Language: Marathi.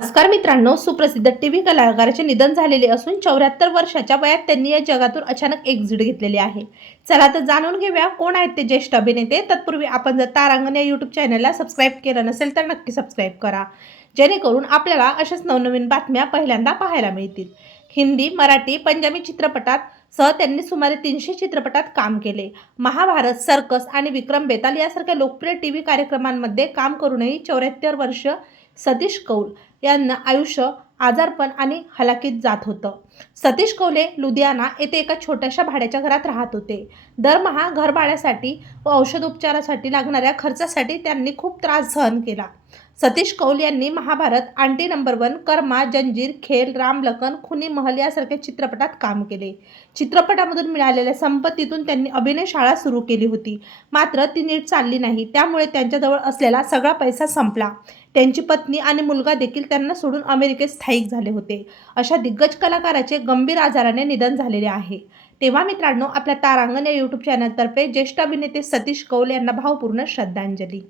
नमस्कार मित्रांनो सुप्रसिद्ध टी व्ही कलाकाराचे निधन झालेले असून चौऱ्याहत्तर वर्षाच्या वयात त्यांनी या जगातून अचानक एक्झिट घेतलेली आहे. चला तर जाणून घेऊया कोण आहेत ते ज्येष्ठ अभिनेते. तत्पूर्वी आपण जर तारांगण या यूट्यूब चॅनलला सबस्क्राईब केलं नसेल तर नक्की सबस्क्राईब करा. जेणेकरून आपल्याला अशाच नवनवीन बातम्या पहिल्यांदा पाहायला मिळतील. हिंदी मराठी पंजाबी चित्रपटात सह त्यांनी सुमारे तीनशे चित्रपटात काम केले. महाभारत सर्कस आणि विक्रम बेताल यासारख्या लोकप्रिय टी व्ही कार्यक्रमांमध्ये काम करूनही चौऱ्याहत्तर वर्ष सतीश कौल यांना आयुष्य आजारपण आणि हलाखीत जात होतं. सतीश कौले लुधियाना येथे एका छोट्याशा भाड्याच्या घरात राहत होते. दरमहा घर भाड्यासाठी व औषधोपचारासाठी लागणाऱ्या खर्चासाठी त्यांनी खूप त्रास सहन केला. सतीश कौल यांनी Mahabharat aunty number one Karma Zanjeer Khel Ram Lakhan खुनी महल यासारख्या चित्रपटात काम केले. चित्रपटामधून मिळालेल्या संपत्तीतून त्यांनी अभिनय शाळा सुरू केली होती. मात्र ती नीट चालली नाही. त्यामुळे त्यांच्याजवळ असलेला सगळा पैसा संपला. त्यांची पत्नी आणि मुलगा देखील त्यांना सोडून अमेरिकेत स्थायिक झाले होते. अशा दिग्गज कलाकाराचे गंभीर आजाराने निधन झालेले आहे. तेव्हा मित्रांनो आपल्या तारांगण या यूट्यूब चॅनलतर्फे ज्येष्ठ अभिनेते सतीश कौल यांना भावपूर्ण श्रद्धांजली.